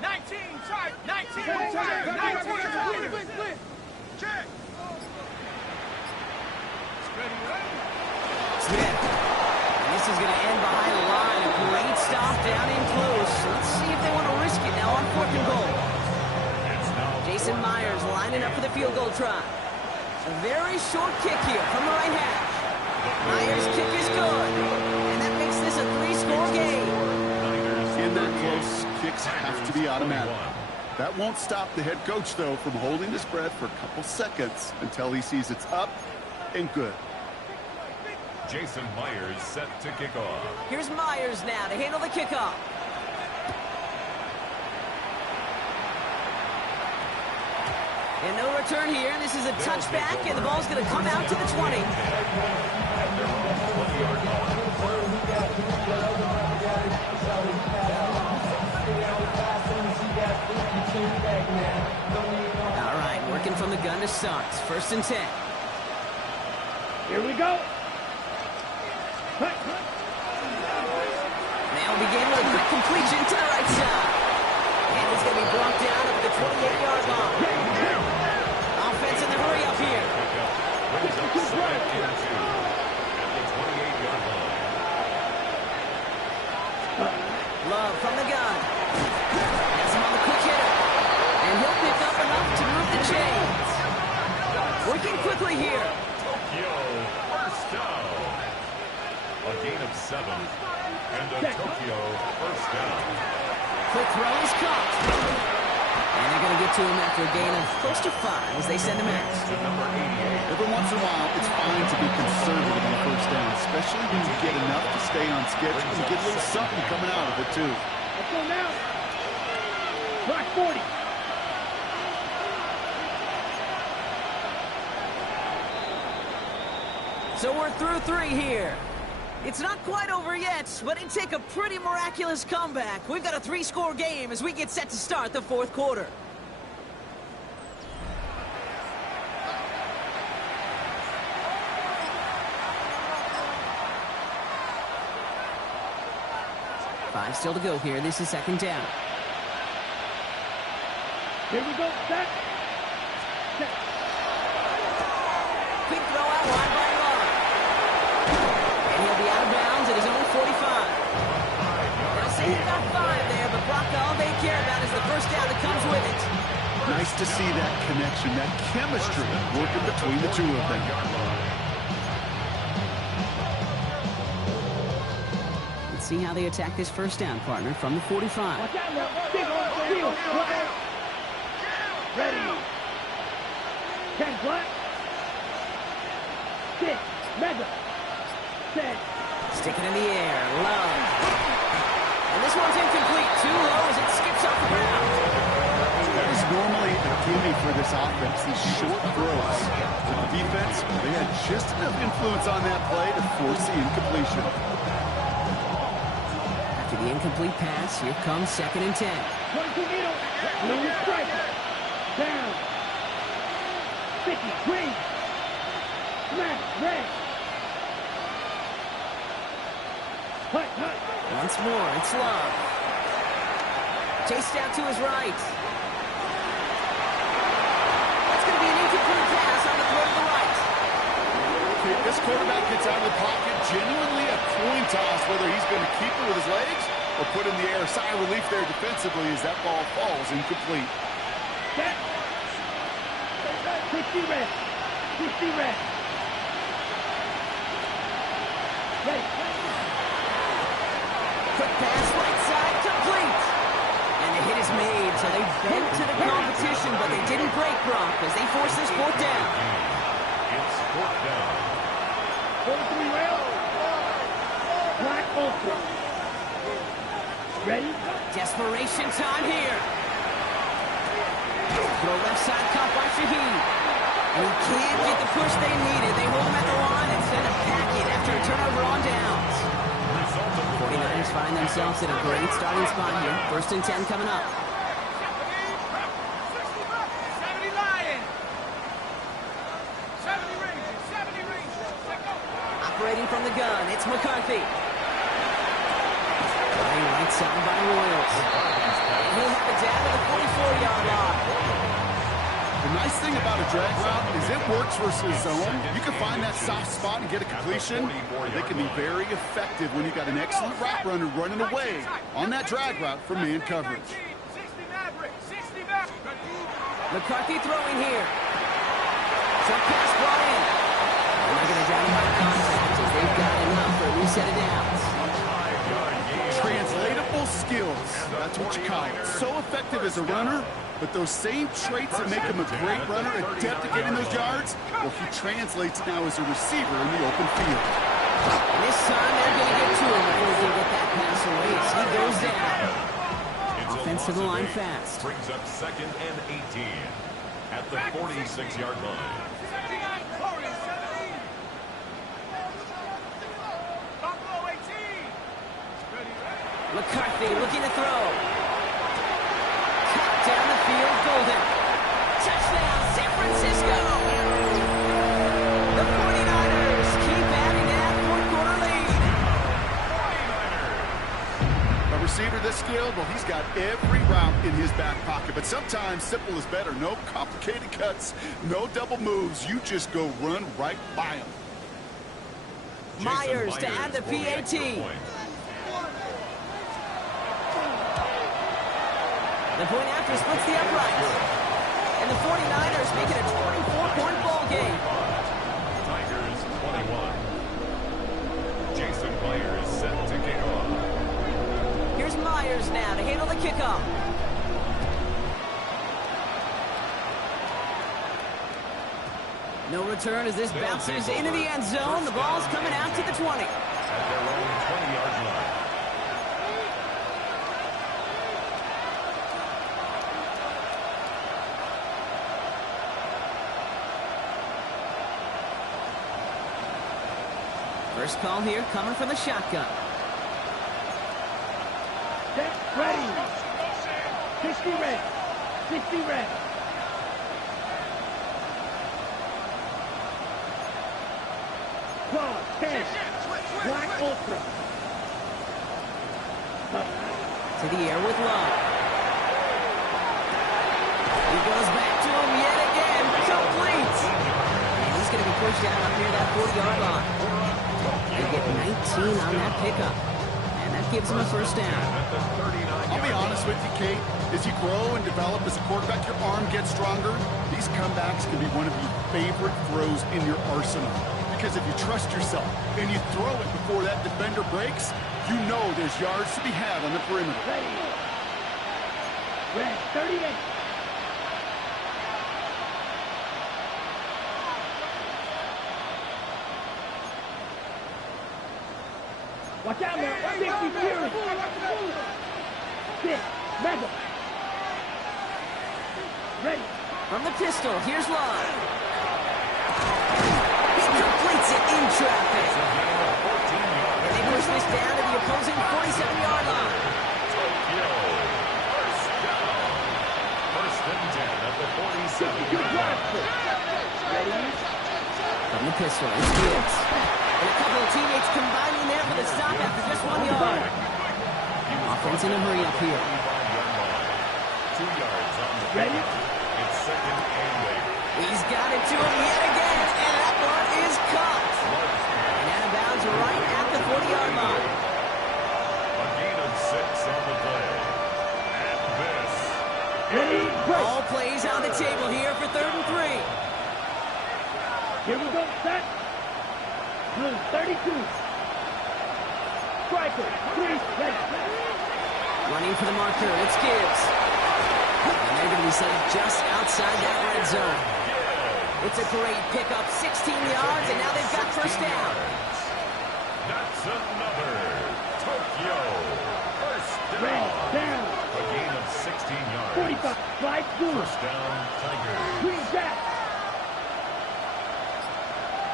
19, try, 19, check. Smith. And this is going to end behind the line. A great stop down in close. Let's see if they want to risk it now on 4th and goal. Jason Myers lining up for the field goal try. A very short kick here from the right hash. Myers' kick is good. And that makes this a 3-score game. In that close, kicks have to be automatic. That won't stop the head coach, though, from holding his breath for a couple seconds until he sees it's up and good. Jason Myers set to kick off. Here's Myers now to handle the kickoff. And no return here. This is a touchback, and the ball's going to come out to the 20. All right, working from the gun to start. 1st and 10. Here we go. They'll begin with a quick completion to the right side. And it's going to be brought down at the 28-yard line. Offense in the hurry up here. Brings up 2nd and 2 at the 28-yard line. Love from the gun. Has him on the quick hitter. And he'll pick up enough to move the chains. Working quickly here. Tokyo, first down. A gain of 7. And a Tokyo first down. Quick throw is caught. And they're going to get to him after a gain of close to 5 as they send him out. To number 88. Every once in a while, it's fine to be conservative on 1st down, especially when you get enough to stay on schedule and get a little something coming out of it, too. Let's go now. Block 40. So we're through 3 here. It's not quite over yet, but it'd take a pretty miraculous comeback. We've got a 3-score game as we get set to start the 4th quarter. Five still to go here. This is 2nd down. Here we go. Set. Quick throw out wide by Love. And he'll be out of bounds at his own 45. They'll say he got 5 there, but Brock, all they care about is the 1st down that comes with it. Nice to see that connection, that chemistry working between the two of them. Let's see how they attack this 1st down, partner, from the 45. Watch out now. Big on field. Ready. 10 black. 6. Mega. 10. Stick it in the air. Love. And this one's incomplete. Too low as it skips off the ground. That is normally a gimme for this offense, these short throws. The defense, they had just enough influence on that play to force the incompletion. After the incomplete pass, here comes 2nd and 10. 22 middle. Blue strike. Down. 50. Green. Smash. Red. Hut. Once more, it's Love. Chased out to his right. That's going to be an incomplete pass on the throw to the right. If this quarterback gets out of the pocket, genuinely a coin toss whether he's going to keep it with his legs or put in the air. A sigh of relief there defensively as that ball falls incomplete. Set. 60 red. 60 red. Ready. Quick pass, right side, complete. And the hit is made, so they bent to the competition, but they didn't break, Brock, as they force this 4th down. It's 4th down. 43 rail. Black ultra. Ready? Desperation time here. Throw left side caught by Shaheed. And he can't get the push they needed. They hold him at the line and send him packing after a turnover on downs. 49ers find themselves in a great starting spot here. 1st and 10 coming up. 70 Lion. 70 Rangers. 70 Rangers. Let go. Operating from the gun, it's McCarthy. Running right side by Royals. And he'll have it down to the 44-yard line. The nice thing about a drag route is it works versus zone. You can find that soft spot and get a completion. They can be very effective when you've got an excellent route runner running away on that drag route from man coverage. 60 Maverick. 60 Maverick. McCarthy throwing here. Short pass brought in. And they're going to down him by contact as they've got enough for a new set of downs. Translatable skills. That's what you call it. So effective as a runner, But those same traits that make him a great runner, adept at getting those yards, well, he translates now as a receiver in the open field. And this time they're going to get to him before he can get that pass away. So he goes down. Offensive line fast. Brings up 2nd and 18 at the 46-yard line. McCarthy looking to throw. Cut down the field, Golden. Touchdown, San Francisco! The 49ers keep adding that fourth-quarter lead. A receiver this skilled, well, he's got every route in his back pocket. But sometimes simple is better. No complicated cuts, no double moves. You just go run right by him. Myers to add the PAT. The point after splits the uprights. And the 49ers make it a 24-point ball game. Tigers 21. Jason Myers set to kick off. Here's Myers now to handle the kickoff. No return as this bounces into the end zone. The ball's coming out to the 20. At their own 20-yard line. First call here coming from the shotgun. Get ready. 60 red. 60 red. Claw, 10. Black Ultra. To the air with Love. He goes back to him yet again. Complete. And he's going to be pushed down up near that 40-yard line. They get 19 on that pickup. And that gives him a first down. I'll be honest with you, Kate. As you grow and develop as a quarterback, your arm gets stronger. These comebacks can be one of your favorite throws in your arsenal. Because if you trust yourself and you throw it before that defender breaks, you know there's yards to be had on the perimeter. Ready. Red, 38. Watch out now. 50 Fury. 6. Mega. Ready. From the pistol, here's Love. He completes it in traffic. And they push this down to the opposing 47-yard line. First down. First and 10 at the 47. Ready. From the pistol, it's Gibbs. And a couple of teammates combining there for the stop after just 1 yard. Offense in a hurry up here. 2 yards on the Ready. It's second and later. He's got it to him yet again, and that one is caught. And out of bounds right at the 40-yard line. A gain of 6 on the play. And this. Ready. Break. All plays on the table here for 3rd and 3. Here we go. Set. Blue 32. Striker. 3. Ready. Running for the marker, it's Gibbs. And they're going to be set up just outside that red zone. It's a great pickup, 16 yards, and now they've got first down. That's another Tokyo first down. Red down. A gain of 16 yards. 45. Slide blue. First down, Tigers. Green jack.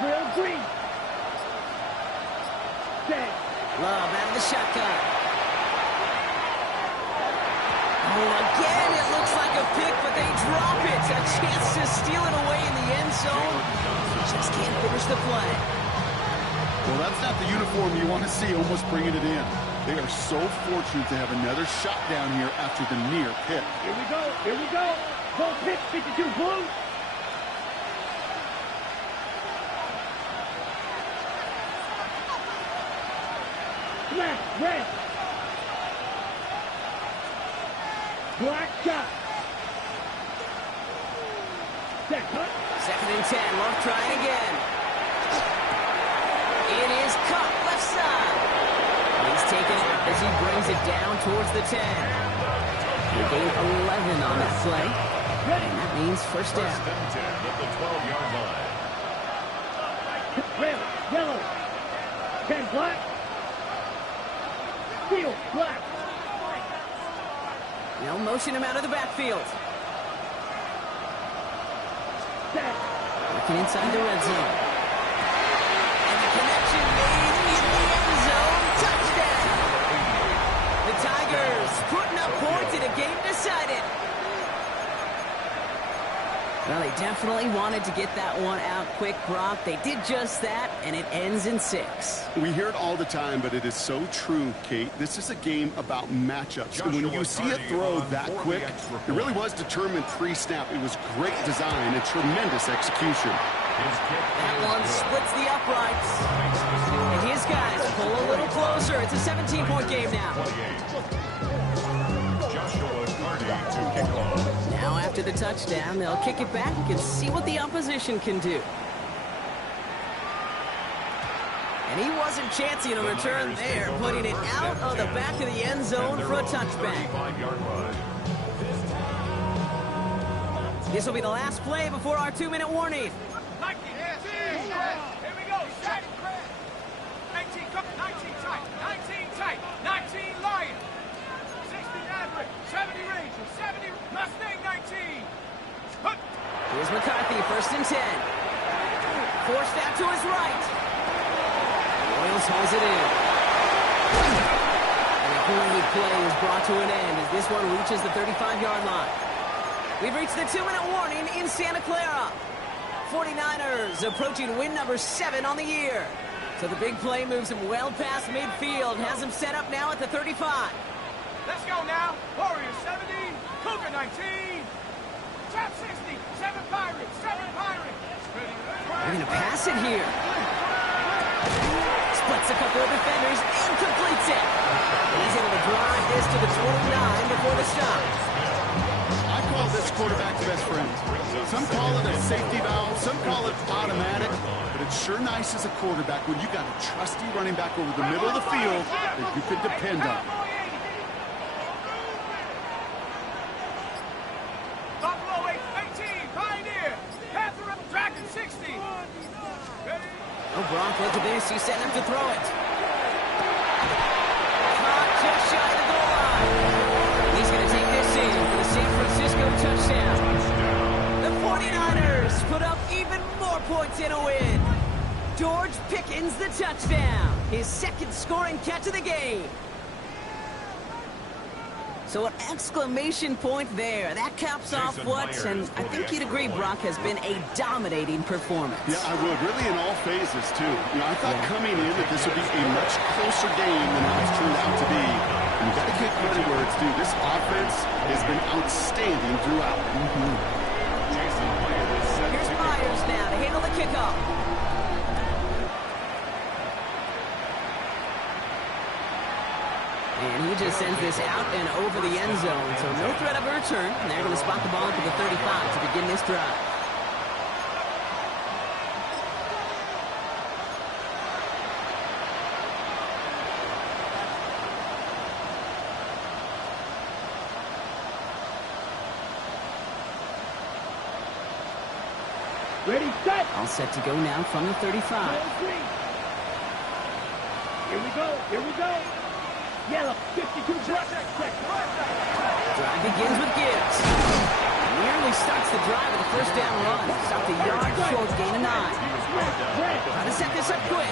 Drill green. Set. Love out of the shotgun. Oh, again, it looks like a pick, but they drop it. A chance to steal it away in the end zone. Just can't finish the play. Well, that's not the uniform you want to see almost bringing it in. They are so fortunate to have another shot down here after the near pick. Here we go. Here we go. Goal pick 52 blue. Smash red. Black shot. Set cut. 2nd and 10, Love trying again. It is caught left side. He's taken out as he brings it down towards the 10. They gain 11 on that play. And that means first down. First and 10 at the 12-yard line. Red, yellow, 10 black, field black. They'll motion him out of the backfield. Set. Looking inside the red zone. And the connection made in the end zone. Touchdown! The Tigers putting up points in a game decided. Well, they definitely wanted to get that one out quick, Brock. They did just that, and it ends in 6. We hear it all the time, but it is so true, Kate. This is a game about matchups. And when you see it throw that quick, it really was determined pre-snap. It was great design and tremendous execution. That one splits the uprights. And his guys pull a little closer. It's a 17-point game now. Now after the touchdown, they'll kick it back and see what the opposition can do. And he wasn't chancing a return there, putting it out of the back of the end zone for a touchback. This will be the last play before our 2-minute warning. Here we go. Set. 19 tight. 19 tight. 19 Lion. 60 Maverick. 70 Ranger. 70 Mustang 19. Here's McCarthy, first and 10. Forced out to his right. Royals hauls it in. And a great play is brought to an end as this one reaches the 35-yard line. We've reached the 2-minute warning in Santa Clara. 49ers approaching win number 7 on the year. So the big play moves him well past midfield, has him set up now at the 35. Let's go now. Warriors 70. Cougar 19. Trap 60. 7 Pirates. 7 Pirates. They're going to pass it here. Splits a couple of defenders and completes it. He's able to drive this to the 29 before the stop. I call this quarterback's best friend. Some call it a safety valve, some call it automatic, but it's sure nice as a quarterback when you got a trusty running back over the middle of the field that you can depend on. Buffalo 18. Pioneer. Panther Dragon 60. Oh, Brock, look at this. He's setting up to throw it. Caught just shy of the goal line. He's going to take this in for the San Francisco touchdown. The 49ers put up even more points in a win. George Pickens the touchdown. His second scoring catch of the game. So an exclamation point there. That caps off what, and I think you'd agree, Brock, has been a dominating performance. Yeah, I would. Really in all phases, too. You know, I thought coming in that this would be a much closer game than how it's turned out to be. And you got to give credit where it's due. This offense has been outstanding throughout. Here's Myers now to handle the kickoff. And he just sends this out and over the end zone. So no threat of a return. And they're going to spot the ball for the 35 to begin this drive. Ready, set. All set to go now from the 35. Here we go. Here we go. Yellow, 52 black. Drive begins with Gibbs. Nearly starts the drive with a first down run. Stopped a yard short, gain of 9. Trying to set this up quick.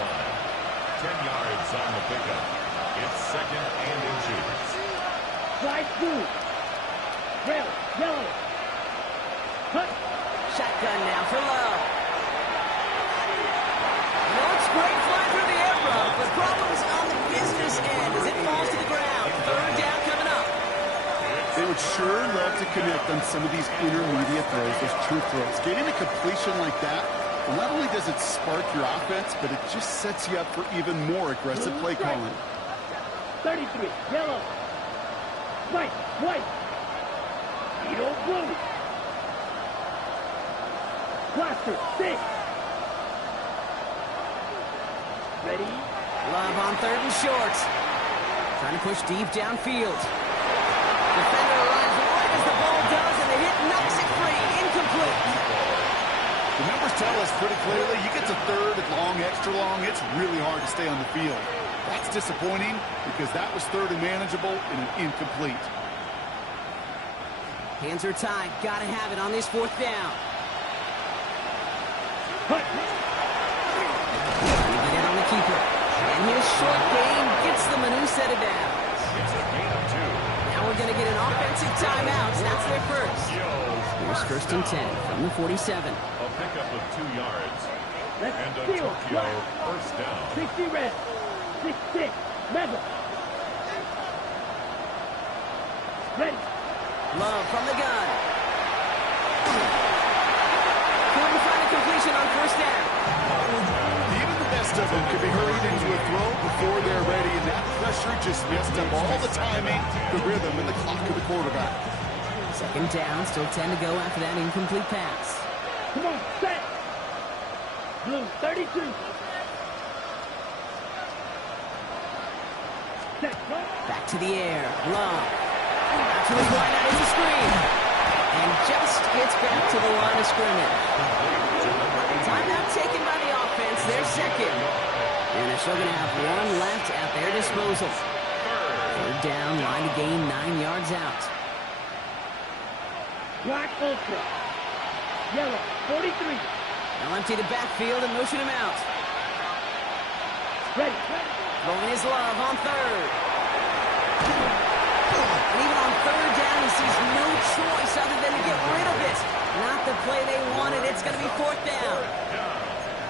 10 yards on the pickup. It's second and inches. Slide through. Red, yellow. Cut. Shotgun now for Lowe. Looks great fly through the air, bro, but problems on the business end as it falls to the ground. Third down coming up. They would sure love to connect on some of these intermediate throws, those true throws. Getting a completion like that, well, not only does it spark your offense, but it just sets you up for even more aggressive play calling. 33, yellow. White, white. Yellow, blue. Cluster, 6. Ready? Love on third and short. Trying to push deep downfield. Defender runs third and long, extra long, it's really hard to stay on the field. That's disappointing because that was third and manageable and an incomplete. Hands are tied. Gotta have it on this fourth down. Trying to get in on the keeper. And his short game gets them a new set of downs. It's a gain of 2. Now we're going to get an offensive timeout. That's their first. Here's first and 10 from the 47. A pickup of 2 yards. Let's And a steal. Tokyo first down. 60 red. 6-6. Mega. Ready. Love from the gun. Couldn't find a completion on first down. Even the best of them could be hurried into a throw before they're ready, and that pressure just messed up all the timing, the rhythm, and the clock of the quarterback. Second down, still 10 to go after that incomplete pass. Come on, set. Blue, 32. Set, go. Back to the air. Love. Back to his line out is a screen. And just gets back to the line of scrimmage. Timeout taken by the offense. Their second. And they're still going to have one left at their disposal. Third down, line to gain 9 yards out. Black ultra. Yellow, 43. They'll empty the backfield and motion him out. Ready. Throwing his Love on third. And even on third down, he sees no choice other than to get rid of it. Not the play they wanted. It's going to be fourth down.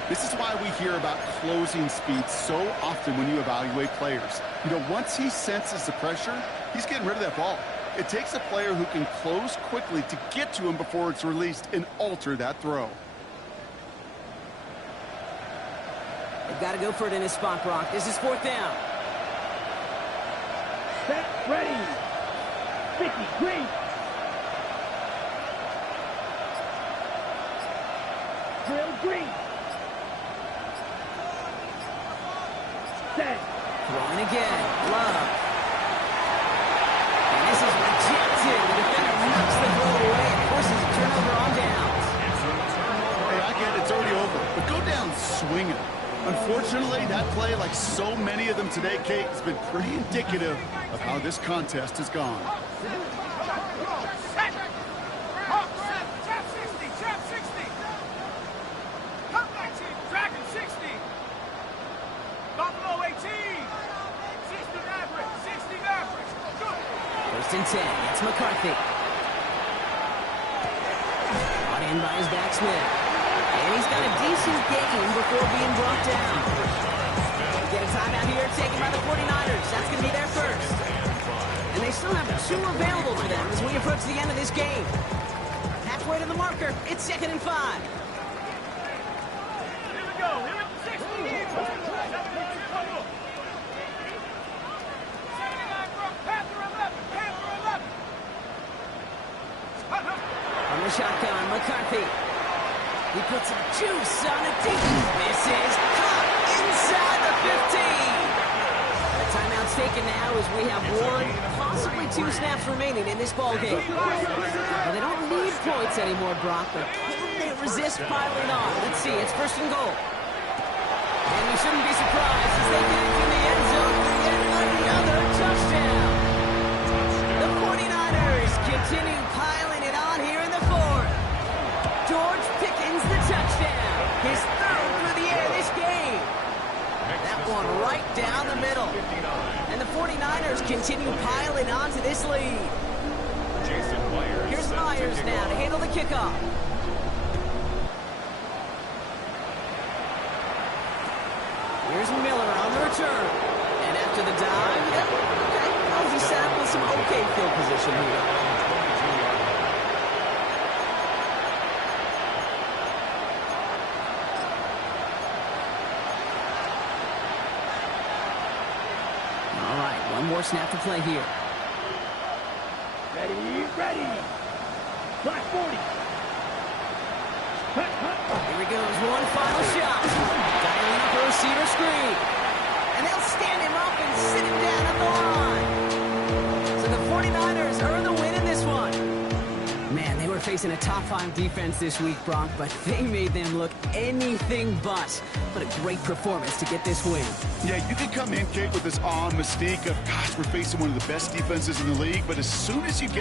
This is why we hear about closing speed so often when you evaluate players. You know, once he senses the pressure, he's getting rid of that ball. It takes a player who can close quickly to get to him before it's released and alter that throw. They've got to go for it in his spot, Brock. This is fourth down. Set, ready. 50, green. Drill, green. Set. Throwing again. Love. And this is rejected. The defender knocks the throw away and forces a turnover on downs. Hey, I get it. It's already over. But go down swinging. Unfortunately, that play, like so many of them today, Kate, has been pretty indicative of how this contest has gone. Trap 60, trap 60. Come back, team. Dragon 60. Buffalo 18. 60 Mavericks. 60 Mavericks. Good. First and 10. It's McCarthy. Brought in by his back Smith. And he's got a decent game before being brought down. Get a timeout here taken by the 49ers. That's going to be their first. And they still have 2 available to them as we approach the end of this game. Halfway to the marker. It's 2nd and 5. Here we go. Here we go. 60 Eagles. 79 Brook. Panther 11. Panther 11. On the shotgun, McCarthy. He puts some juice on a deep. Misses. Caught inside the 15. The timeout's taken now as we have 1, possibly 2 snaps remaining in this ballgame. Well, they don't need points anymore, Brock, but can they resist piling on? Let's see. It's first and goal. And we shouldn't be surprised as they get into the end zone for yet another touchdown. The 49ers continue piling it on here in the 4th. George Pickens the touchdown. His 3rd through the air this game. That one right down the middle. And the 49ers continue piling on to this lead. Here's Myers now to handle the kickoff. Here's Miller on the return. And after the dive, okay, well, he set up with some okay field position here. One more snap to play here. Ready, ready. Black 40. Here he goes, one final shot. Dialing up a receiver screen. And they'll stand him up and sit him down at the line. So the 49ers earn the win in this one. Man, they were facing facing a top-5 defense this week, Brock, but they made them look anything but. What a great performance to get this win. Yeah, you can come in, Kate, with this awe and mystique of, gosh, we're facing one of the best defenses in the league, but as soon as you get